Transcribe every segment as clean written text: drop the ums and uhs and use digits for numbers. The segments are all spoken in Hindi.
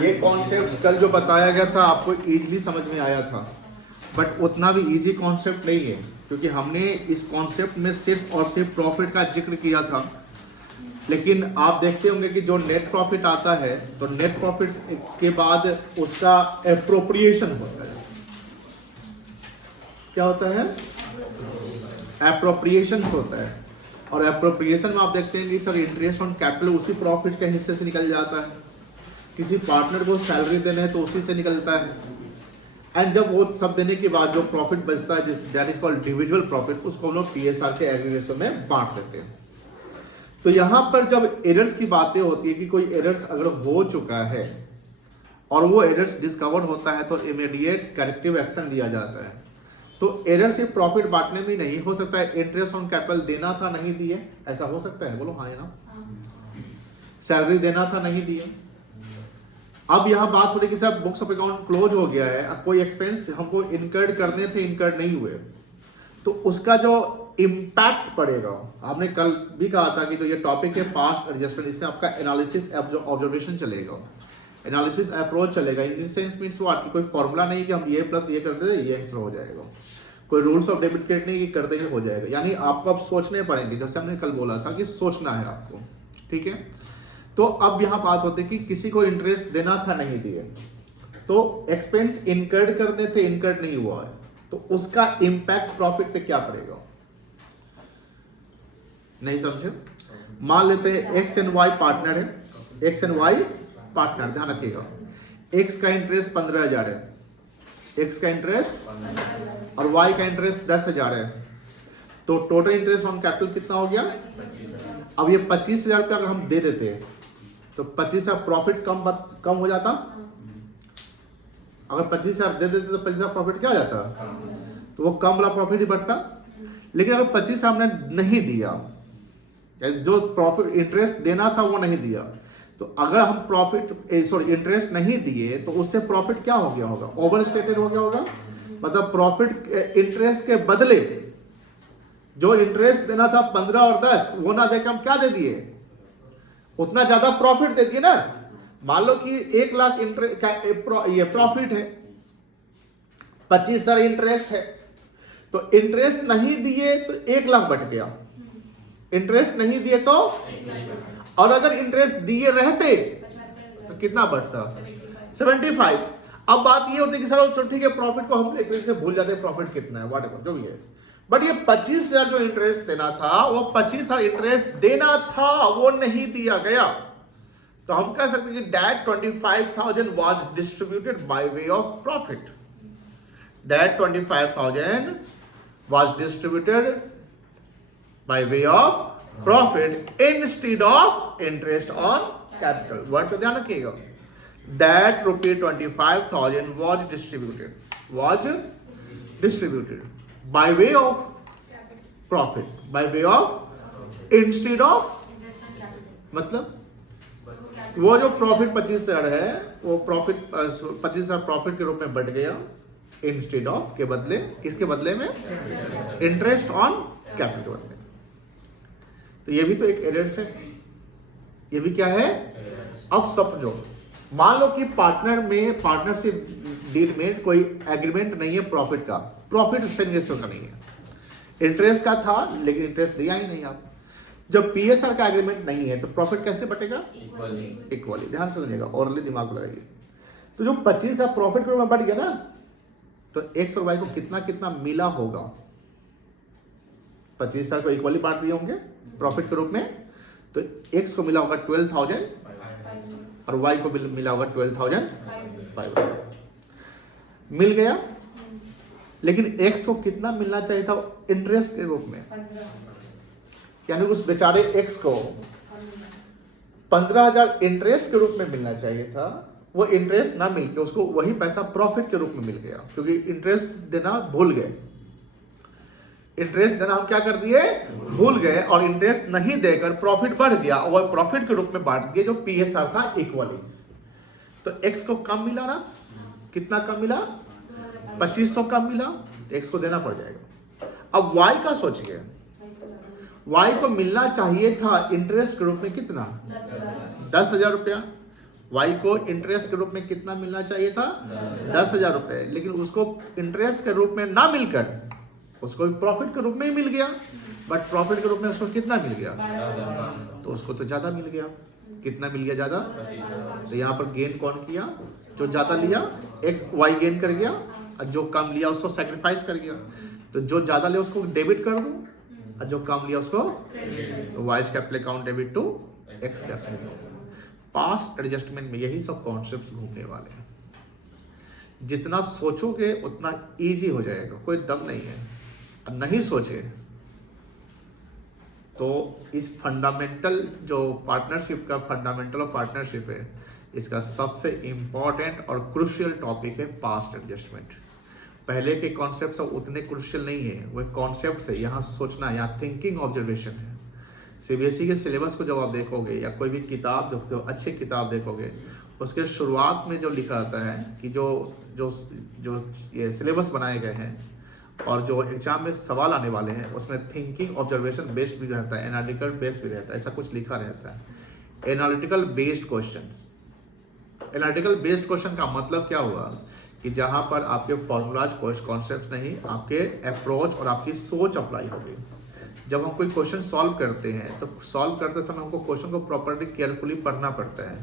ये कॉन्सेप्ट कल जो बताया गया था आपको इजीली समझ में आया था, बट उतना भी इजी कॉन्सेप्ट नहीं है, क्योंकि हमने इस कॉन्सेप्ट में सिर्फ और सिर्फ प्रॉफिट का जिक्र किया था। लेकिन आप देखते होंगे कि जो नेट प्रॉफिट आता है, तो नेट प्रॉफिट के बाद उसका एप्रोप्रिएशन होता है। क्या होता है? एप्रोप्रिएशन होता है। और एप्रोप्रिएशन में आप देखते हैं कि सर इंटरेस्ट ऑन कैपिटल उसी प्रॉफिट के हिस्से से निकल जाता है। किसी पार्टनर को सैलरी देने है तो उसी से निकलता है। एंड जब वो सब देने के बाद जो प्रॉफिट बचता है, that is called individual profit, उसको हम लोग पीएसआर के एग्रीगेशन में बांट देते हैं। तो यहाँ पर जब एरर्स की बातें होती है कि कोई एरर्स अगर हो चुका है और वो एरर्स डिस्कवर्ड होता है तो इमीडिएट करेक्टिव एक्शन लिया जाता है। तो एरर सिर्फ प्रॉफिट बांटने में नहीं हो सकता है, इंटरेस्ट ऑन कैपिटल देना था नहीं दिए, ऐसा हो सकता है? बोलो हाँ या ना। सैलरी देना था नहीं दिए। अब यहाँ बात हो रही कि साहब बुक्स ऑफ अकाउंट क्लोज हो गया है, अब कोई एक्सपेंस हमको इनकर्ड करने थे, इनकर्ड नहीं हुए, तो उसका जो इम्पैक्ट पड़ेगा, आपने कल भी कहा था कि जो ये टॉपिक है पास्ट एडजस्टमेंट, इसमें आपका एनालिसिस ऑब्जर्वेशन चलेगा, एनालिसिस अप्रोच चलेगा। In this sense means what, कि कोई फॉर्मूला नहीं कि हम ये प्लस ये करते थे ये आंसर हो जाएगा, कोई रूल्स ऑफ डेबिट क्रेडिट नहीं कि कर देंगे हो जाएगा। यानी आपको अब सोचने पड़ेंगे, जैसे हमने कल बोला था कि सोचना है आपको, ठीक है। तो अब यहाँ बात होती है कि किसी को इंटरेस्ट देना था नहीं दिए, तो एक्सपेंस इनकर्ड करने थे, इनकर्ड नहीं हुआ है, तो उसका इंपैक्ट प्रॉफिट पे क्या पड़ेगा? नहीं समझे? मान लेते हैं एक्स एंड वाई पार्टनर है, एक्स एंड वाई पार्टनर, ध्यान रखिएगा। एक्स का इंटरेस्ट 15,000 है, एक्स का इंटरेस्ट, और वाई का इंटरेस्ट 10,000 है, तो टोटल इंटरेस्ट ऑन कैपिटल कितना हो गया? अब ये 25,000 रुपया अगर हम दे देते हैं तो 25,000 प्रॉफिट कम हो जाता। अगर 25,000 दे देते तो 25,000 प्रॉफिट क्या हो जाता? तो वो कम वाला प्रॉफिट ही बढ़ता। लेकिन अगर 25,000 हमने नहीं दिया, जो प्रॉफिट इंटरेस्ट देना था वो नहीं दिया, तो अगर हम इंटरेस्ट नहीं दिए तो उससे प्रॉफिट क्या हो गया होगा? ओवर स्टेटेड हो गया होगा। मतलब प्रॉफिट इंटरेस्ट के बदले जो इंटरेस्ट देना था 15 और 10, वो ना देकर हम क्या दे दिए? उतना ज्यादा प्रॉफिट दे दिए ना। मान लो कि 1 लाख ये प्रॉफिट है, 25,000 इंटरेस्ट है, तो इंटरेस्ट नहीं दिए तो 1 लाख बट गया, इंटरेस्ट नहीं दिए तो, और अगर इंटरेस्ट दिए रहते तो कितना बढ़ता? 75। अब बात ये होती है कि सर ठीक है, प्रॉफिट को हम एक तरीके से भूल जाते हैं, प्रॉफिट कितना है व्हाटएवर जो भी है, बट ये 25,000 जो इंटरेस्ट देना था, वो 25,000 इंटरेस्ट देना था, वो नहीं दिया गया। तो हम कह सकते हैं कि that 25,000 was distributed by way of profit. That 25,000 was distributed by way of profit instead of interest on capital. Word तो ध्यान रखिएगा। That रुपये 25,000 was distributed by way of profit, by way of instead of, मतलब वो जो प्रॉफिट 25,000 है, वो प्रॉफिट 25,000 प्रॉफिट के रूप में बढ़ गया, इंस्टेड ऑफ के बदले, किसके बदले में? इंटरेस्ट ऑन कैपिटल के बदले। तो ये भी तो एक एरर्स है, ये भी क्या है? अब समझो, मान लो कि पार्टनरशिप डील में कोई एग्रीमेंट नहीं है प्रॉफिट का, प्रॉफिट सेग्रीगेशन का नहीं है, इंटरेस्ट का था लेकिन इंटरेस्ट दिया ही नहीं आप। जब पीएसआर का एग्रीमेंट नहीं है तो प्रॉफिट कैसे बटेगा? इक्वली। ध्यान से सुनिएगा, ओरली दिमाग लगाइए। तो जो 25,000 प्रॉफिट के रूप में बढ़ गया ना, तो एक्स और वाई को कितना कितना मिला होगा? 25,000 को इक्वली बांट दिए होंगे प्रॉफिट के रूप में, तो एक्स को मिला होगा 12,000 और वाई को मिला होगा 12,500। मिल गया। लेकिन एक्स को कितना मिलना चाहिए था इंटरेस्ट के रूप में? यानी उस बेचारे एक्स को 15,000 इंटरेस्ट के रूप में मिलना चाहिए था, वो इंटरेस्ट ना मिलके उसको वही पैसा प्रॉफिट के रूप में मिल गया, क्योंकि इंटरेस्ट देना भूल गए। इंटरेस्ट देना हम क्या कर दिए? भूल गए, और इंटरेस्ट नहीं देकर प्रॉफिट बढ़ गया, और वह प्रॉफिट के रूप में बांट दिए जो पीएसआर था इक्वली। तो एक्स को कम मिला ना, कितना कम मिला? 2500 कम मिला, एक्स को देना पड़ जाएगा। अब वाई का सोचिए, वाई को मिलना चाहिए था इंटरेस्ट के रूप में कितना? 10,000 रुपया। वाई को इंटरेस्ट के रूप में कितना मिलना चाहिए था? 10,000 रुपये, लेकिन उसको इंटरेस्ट के रूप में ना मिलकर उसको प्रॉफिट के रूप में ही मिल गया, बट प्रॉफिट के रूप में उसको कितना मिल गया? तो उसको तो ज़्यादा मिल गया। कितना मिल गया? ज़्यादा। तो यहाँ पर गेन कौन किया? जो ज़्यादा लिया एक्स वाई गेन कर गया, और जो कम लिया उसको सेक्रीफाइस कर गया। तो जो ज़्यादा लिया उसको डेबिट कर दो, और जो कम लिया उसको वाइज capital account debit to x capital account. Past adjustment में यही सब कॉन्सेप्ट्स घूमने वाले हैं। जितना सोचोगे उतना इजी हो जाएगा, कोई दम नहीं है। और नहीं सोचे तो इस फंडामेंटल जो पार्टनरशिप का फंडामेंटल ऑफ पार्टनरशिप है, इसका सबसे इम्पॉर्टेंट और क्रूशियल टॉपिक है पास्ट एडजस्टमेंट। पहले के कॉन्सेप्ट सब उतने क्रूशियल नहीं है, वो कॉन्सेप्ट है, यहाँ सोचना, यहाँ थिंकिंग ऑब्जर्वेशन है। सीबीएसई के सिलेबस को जब आप देखोगे या कोई भी किताब देखते हो, अच्छी किताब देखोगे, उसके शुरुआत में जो लिखा आता है कि जो जो जो ये सिलेबस बनाए गए हैं और जो एग्जाम में सवाल आने वाले हैं, उसमें थिंकिंग ऑब्जर्वेशन बेस्ड भी रहता है, एनालिटिकल बेस्ड भी रहता है, ऐसा कुछ लिखा रहता है। Analytical based questions. Analytical based question का मतलब क्या हुआ कि जहां पर आपके फॉर्मूलाज कॉन्सेप्ट नहीं, आपके अप्रोच और आपकी सोच अप्लाई होगी। जब हम कोई क्वेश्चन सॉल्व करते हैं तो सॉल्व करते समय हमको क्वेश्चन को प्रॉपर्ली केयरफुली पढ़ना पड़ता है।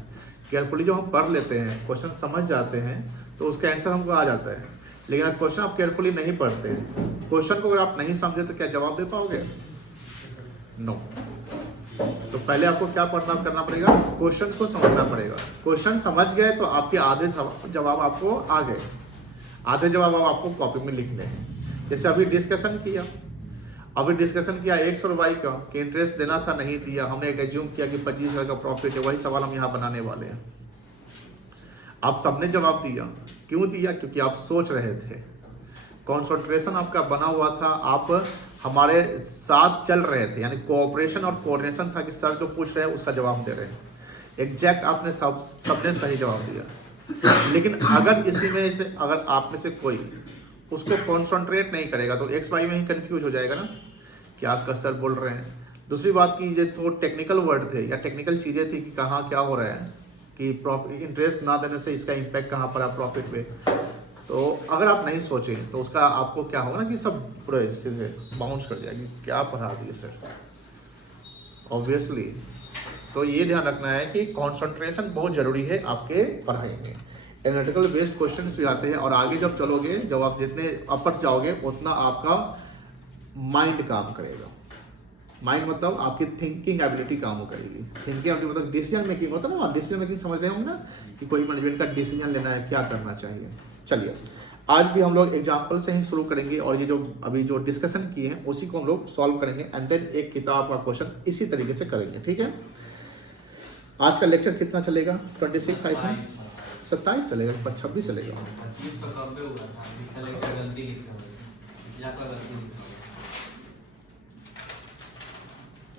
केयरफुली जब हम पढ़ लेते हैं, क्वेश्चन समझ जाते हैं, तो उसका आंसर हमको आ जाता है। लेकिन अगर क्वेश्चन आप केयरफुली नहीं पढ़ते हैं, क्वेश्चन को अगर आप नहीं समझे तो क्या जवाब दे पाओगे? नो। तो पहले आपको क्या करना पड़ेगा? क्वेश्चन को समझना पड़ेगा। क्वेश्चन समझ गए तो आपके आधे जवाब आपको आ गए, आधे जवाब आपको कॉपी में लिखने हैं। जैसे अभी डिस्कशन किया एक्स और वाई का कि इंटरेस्ट देना था, नहीं दिया, हमने एक एज्यूम किया कि 25,000 का प्रॉफिट है। वही सवाल हम यहाँ बनाने वाले हैं। आप सबने जवाब दिया। क्यों दिया? क्योंकि आप सोच रहे थे, कॉन्सेंट्रेशन आपका बना हुआ था, आप हमारे साथ चल रहे थे, यानी कोऑपरेशन और कोऑर्डिनेशन था कि सर जो पूछ रहे हैं उसका जवाब दे रहे हैं। एग्जैक्ट आपने सबने सही जवाब दिया। लेकिन अगर इसी में से अगर आप में से कोई उसको कॉन्सेंट्रेट नहीं करेगा तो एक्स वाई में ही कंफ्यूज हो जाएगा ना कि आपका सर बोल रहे हैं। दूसरी बात की ये तो टेक्निकल वर्ड थे या टेक्निकल चीज़ें थी कि कहाँ क्या हो रहा है, कि इंटरेस्ट ना देने से इसका इम्पैक्ट कहाँ पर आप प्रॉफिट पे। तो अगर आप नहीं सोचें तो उसका आपको क्या होगा ना कि सब पूरे सीधे बाउंस कर जाएगी, क्या पढ़ा दिए सर, ऑब्वियसली। तो ये ध्यान रखना है कि कंसंट्रेशन बहुत जरूरी है आपके पढ़ाई में। एनालिटिकल बेस्ड क्वेश्चंस भी आते हैं, और आगे जब चलोगे, जब आप जितने अपर जाओगे उतना आपका माइंड काम करेगा। माइंड मतलब आपकी थिंकिंग एबिलिटी काम करेगी। थिंकिंग एबिलिटी मतलब डिसीजन मेकिंग होता है ना, डिसीजन मेकिंग समझ रहे होंगे ना कि कोई मैनेजमेंट का डिसीजन लेना है, क्या करना चाहिए। चलिए आज भी हम लोग एग्जाम्पल से ही शुरू करेंगे, और ये जो अभी जो डिस्कशन किए हैं उसी को हम लोग सॉल्व करेंगे, एंड देन एक किताब का क्वेश्चन इसी तरीके से करेंगे। ठीक है, आज का लेक्चर कितना चलेगा? 26 आई थिंक, 27 चलेगा, 26 चलेगा।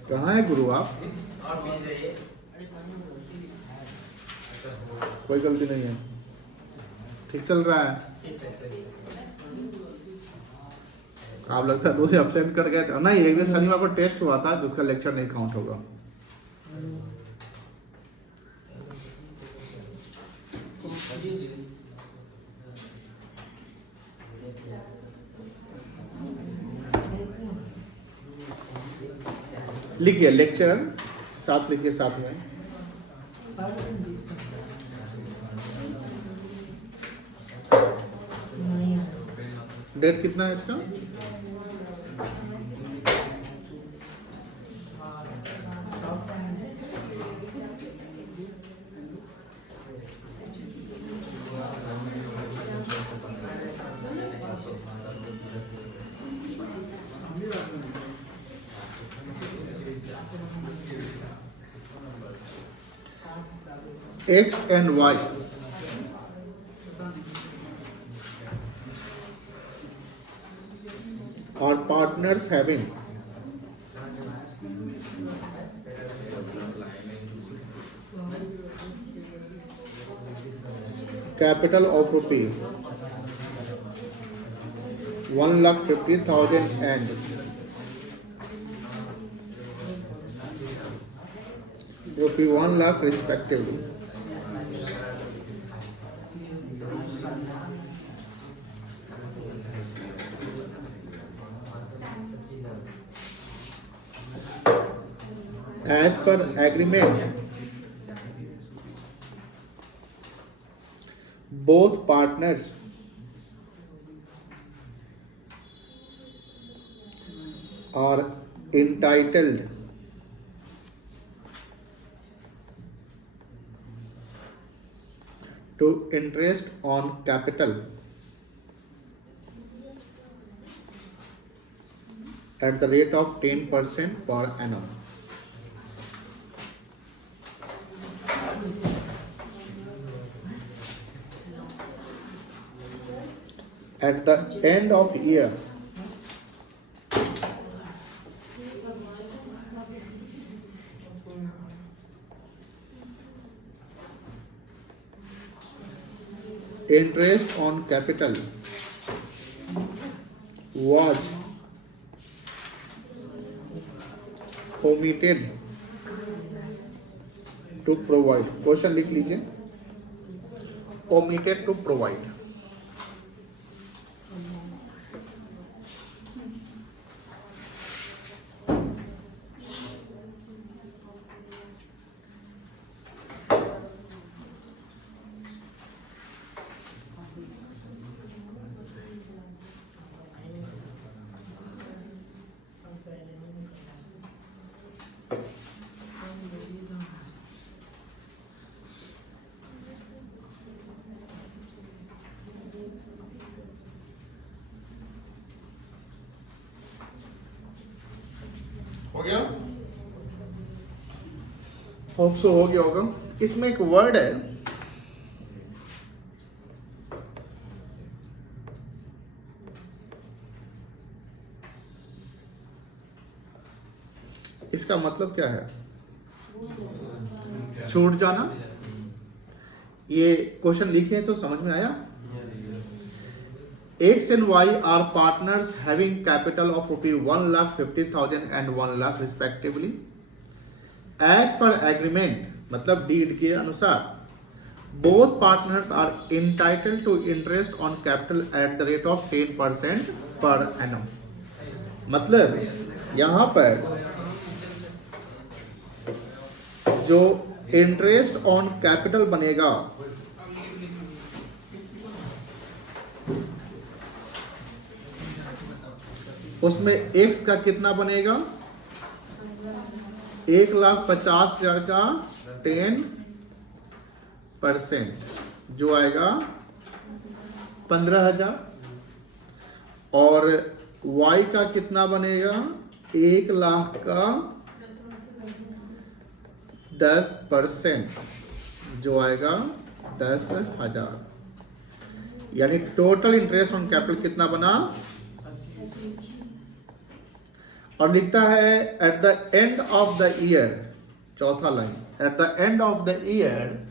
कहाँ है गुरु आप? कोई गलती नहीं है, ठीक चल रहा है। आप लगता है 2 दिन अब्सेंट कर गए थे। नहीं, एक दिन शनिवार को टेस्ट हुआ था जिसका लेक्चर नहीं काउंट होगा। लिखिए लेक्चर साथ, लिखिए साथ में। डेट कितना है इसका? X and Y are partners having capital of ₹1,50,000 and ₹1 lakh respectively. As per agreement both partners are entitled to interest on capital at the rate of 10% per annum. At the end of year, interest on capital was omitted to provide. Question लिख लीजिए, omitted to provide. हो गया? होप सो हो गया होगा। इसमें एक वर्ड है, इसका मतलब क्या है? छूट जाना। ये क्वेश्चन लिखे तो समझ में आया? X and Y are partners having capital of ₹1,50,000 and 1 lakh respectively. As per agreement, मतलब डीड के अनुसार, both partners are entitled to interest on capital at the rate of 10% per annum. मतलब यहाँ पर जो इंटरेस्ट ऑन कैपिटल बनेगा उसमें x का कितना बनेगा? 1,50,000 का 10% जो आएगा 15,000, और y का कितना बनेगा? 1 लाख का 10% जो आएगा 10,000। यानी टोटल इंटरेस्ट ऑन कैपिटल कितना बना? और लिखता है at the end of the year, चौथा line, at the end of the year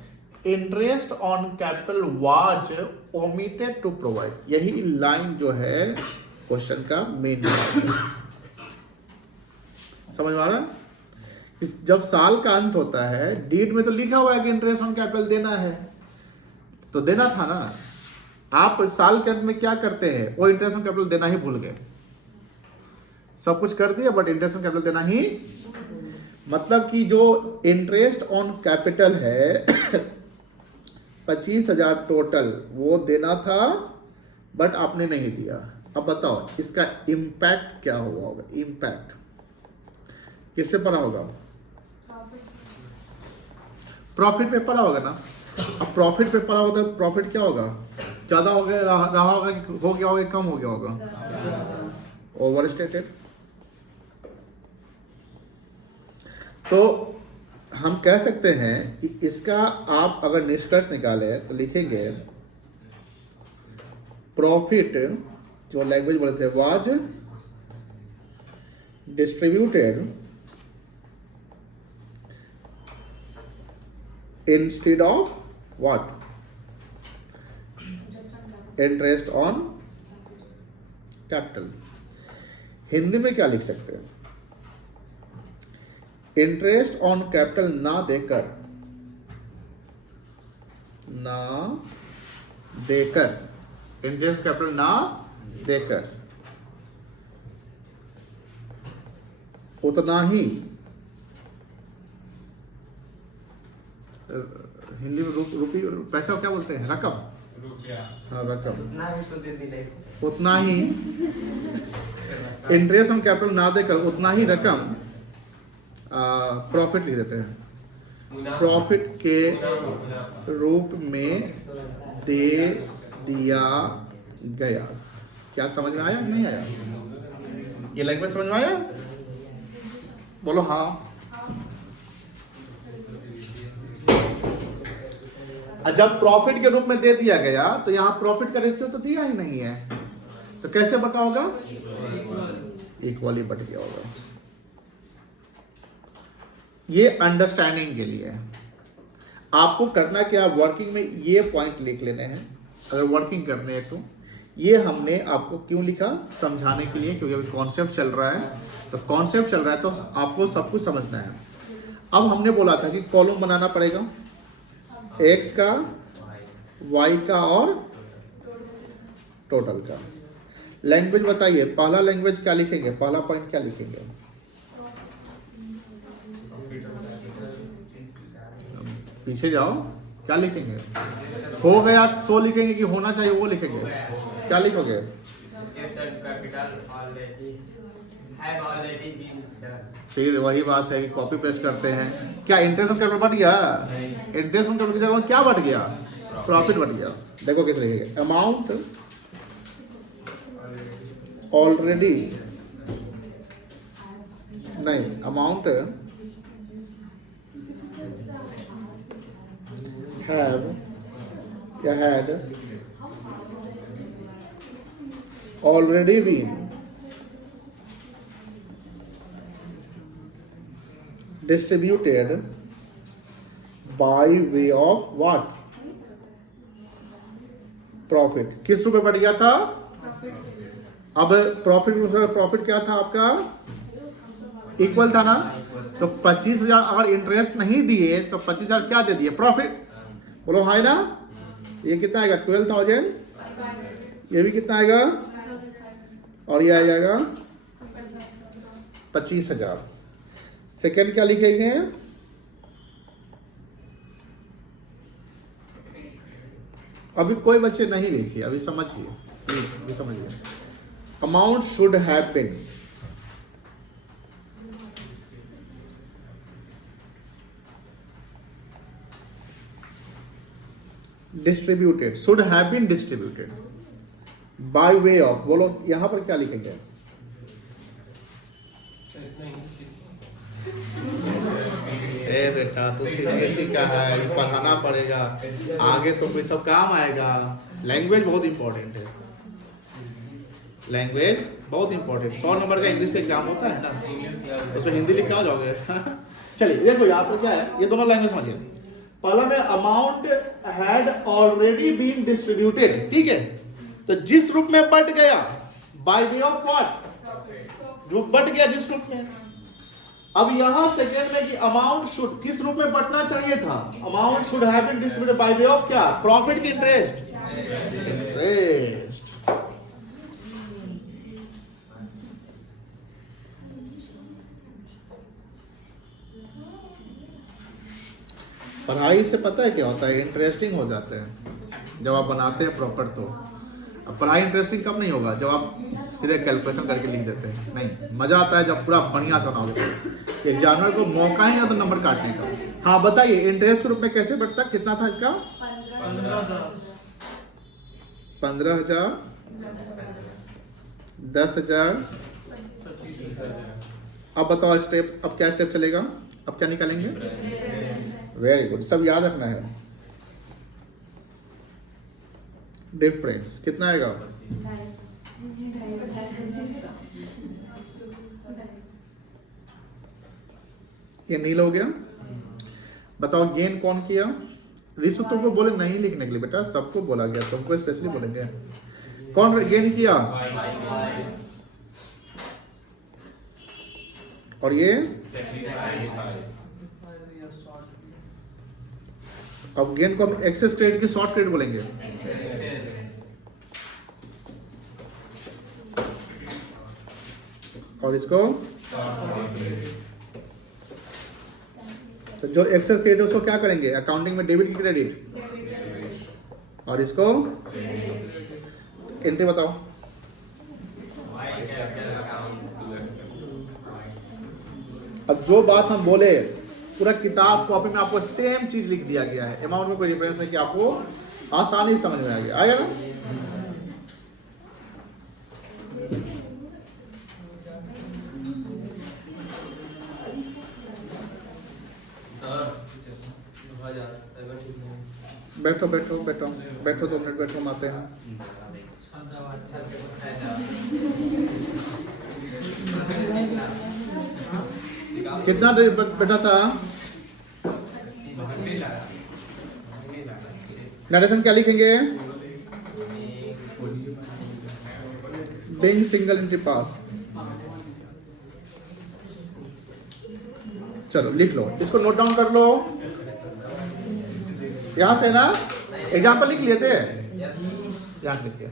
interest on capital was omitted to provide. यही लाइन जो है क्वेश्चन का मेन समझ में आ रहा है? जब साल का अंत होता है, डीड में तो लिखा हुआ है कि इंटरेस्ट ऑन कैपिटल देना है, तो देना था ना। आप साल के अंत में क्या करते हैं? वो इंटरेस्ट ऑन कैपिटल देना ही भूल गए। सब कुछ कर दिया बट इंटरेस्ट ऑन कैपिटल देना ही, मतलब कि जो इंटरेस्ट ऑन कैपिटल है 25,000 टोटल, वो देना था बट आपने नहीं दिया। अब बताओ इसका इम्पैक्ट क्या हुआ होगा? इम्पैक्ट किससे पड़ा होगा? प्रॉफिट पे पड़ा होगा ना। अब प्रॉफिट पे पड़ा होता है, प्रॉफिट क्या होगा? ज्यादा हो गया रहा होगा, हो गया होगा, कम हो गया होगा? Over stated. तो हम कह सकते हैं कि इसका आप अगर निष्कर्ष निकाले तो लिखेंगे प्रॉफिट, जो लैंग्वेज बोलते हैं, was distributed instead of what? Interest on capital. Hindi में क्या लिख सकते हैं? इंटरेस्ट ऑन कैपिटल ना देकर इंटरेस्ट कैपिटल ना देकर उतना ही हिंदी में रुपी पैसा क्या बोलते हैं, रकम, हाँ रकम, उतना ही इंटरेस्ट ऑन कैपिटल ना देकर उतना ही रकम प्रॉफिट लिख देते हैं, प्रॉफिट के रूप में दे दिया गया। क्या समझ में आया नहीं आया? ये लैंग्वेज समझ में आया? बोलो हाँ। जब प्रॉफिट के रूप में दे दिया गया तो यहां प्रॉफिट का रेशियो तो दिया ही नहीं है, तो कैसे बटा होगा? इक्वली बट गया होगा। ये अंडरस्टैंडिंग के लिए है। आपको करना क्या, वर्किंग में ये पॉइंट लिख लेने हैं अगर वर्किंग करने हैं तो। ये हमने आपको क्यों लिखा? समझाने के लिए, क्योंकि अभी कॉन्सेप्ट चल रहा है, तो कॉन्सेप्ट चल रहा है तो आपको सब कुछ समझना है। अब हमने बोला था कि कॉलम बनाना पड़ेगा, एक्स का, वाई का और टोटल का। लैंग्वेज बताइए, पहला लैंग्वेज क्या लिखेंगे, पहला पॉइंट क्या लिखेंगे? पीछे जाओ, क्या लिखेंगे? हो गया सो लिखेंगे कि होना चाहिए वो लिखेंगे? क्या लिखोगे? फिर वही बात है कि कॉपी पेस्ट करते हैं। क्या इंटरेस्ट ऑन कैपिटल बढ़ गया? इंटरेस्ट ऑन कैपिटल की जगह क्या बढ़ गया? प्रॉफिट बढ़ गया। देखो कैसे लिखेंगे, अमाउंट ऑलरेडी, नहीं अमाउंट have या had already been distributed by way of what? Profit. किस रूप में बढ़ गया था? अब प्रॉफिट क्या था आपका? इक्वल था ना, तो 25,000 अगर इंटरेस्ट नहीं दिए तो 25,000 क्या दे दिए? प्रॉफिट। बोलो हाँ ना। ये कितना आएगा? 12,000। ये भी कितना आएगा? और ये आ जाएगा 25,000। सेकेंड क्या लिखेंगे? अभी कोई बच्चे नहीं लिखिए, अभी समझिए प्लीज, अभी समझिए। Amount should have been, distributed, should have been distributed by way of, बोलो यहां पर क्या लिखेंगे? ए बेटा तो सीबीएसई का है, पढ़ाना पड़ेगा आगे तो कोई सब काम आएगा। लैंग्वेज बहुत इंपॉर्टेंट है, लैंग्वेज बहुत इंपॉर्टेंट। 100 नंबर का इंग्लिश का एग्जाम होता है ना, उसमें हिंदी लिख के आ जाओगे। चलिए देखो यहाँ पर क्या है, ये दोनों लैंग्वेज समझिए। पहला में amount had already been distributed, ठीक है, तो जिस रूप में बट गया, बाय वे ऑफ व्हाट, जो बट गया जिस रूप में। अब यहां सेकंड में कि अमाउंट शुड किस रूप में बटना चाहिए था? Amount should have been distributed by way of क्या? प्रॉफिट की इंटरेस्ट, इंटरेस्ट। पढ़ाई से पता है क्या होता है? इंटरेस्टिंग हो जाते हैं जब आप बनाते हैं प्रॉपर। तो अब पढ़ाई इंटरेस्टिंग कब नहीं होगा? जब आप सीधे कैलकुलेशन करके लिख देते हैं। नहीं, मजा आता है जब पूरा बढ़िया सा बनाओगे। एग्जामिनर को मौका ही ना तो नंबर काटने का। हाँ बताइए, इंटरेस्ट के रूप में कैसे बढ़ता? कितना था इसका? 15,000, 10,000। अब बताओ स्टेप, अब क्या स्टेप चलेगा? अब क्या निकालेंगे? वेरी गुड, सब याद रखना है। डिफरेंस कितना आएगा? ये नील हो गया। बताओ गेन कौन किया? रिशु तुमको बोले नहीं लिखने के लिए बेटा, सबको बोला गया, तुमको स्पेशली बोलेंगे। कौन गेन किया? और ये अब गेन को हम एक्सेस ट्रेड की शॉर्ट ट्रेड बोलेंगे। और इसको तो जो एक्सेस क्रेडिट है उसको क्या करेंगे अकाउंटिंग में, डेबिट की क्रेडिट, और इसको एंट्री बताओ। अब जो बात हम बोले पूरा किताब कॉपी में आपको सेम चीज लिख दिया गया है, अमाउंट में कोई डिफरेंस है कि आपको आसानी से समझ में आ गया, आएगा ना। बैठो बैठो बैठो बैठो, 2 मिनट बैठो, हम आते हैं। कितना बैठा था? नरेशन क्या लिखेंगे? बीइंग सिंगल एंट्री पास। चलो लिख लो, इसको नोट डाउन कर लो। यहां से ना एग्जाम्पल लिख लिए थे, यहां से लिख के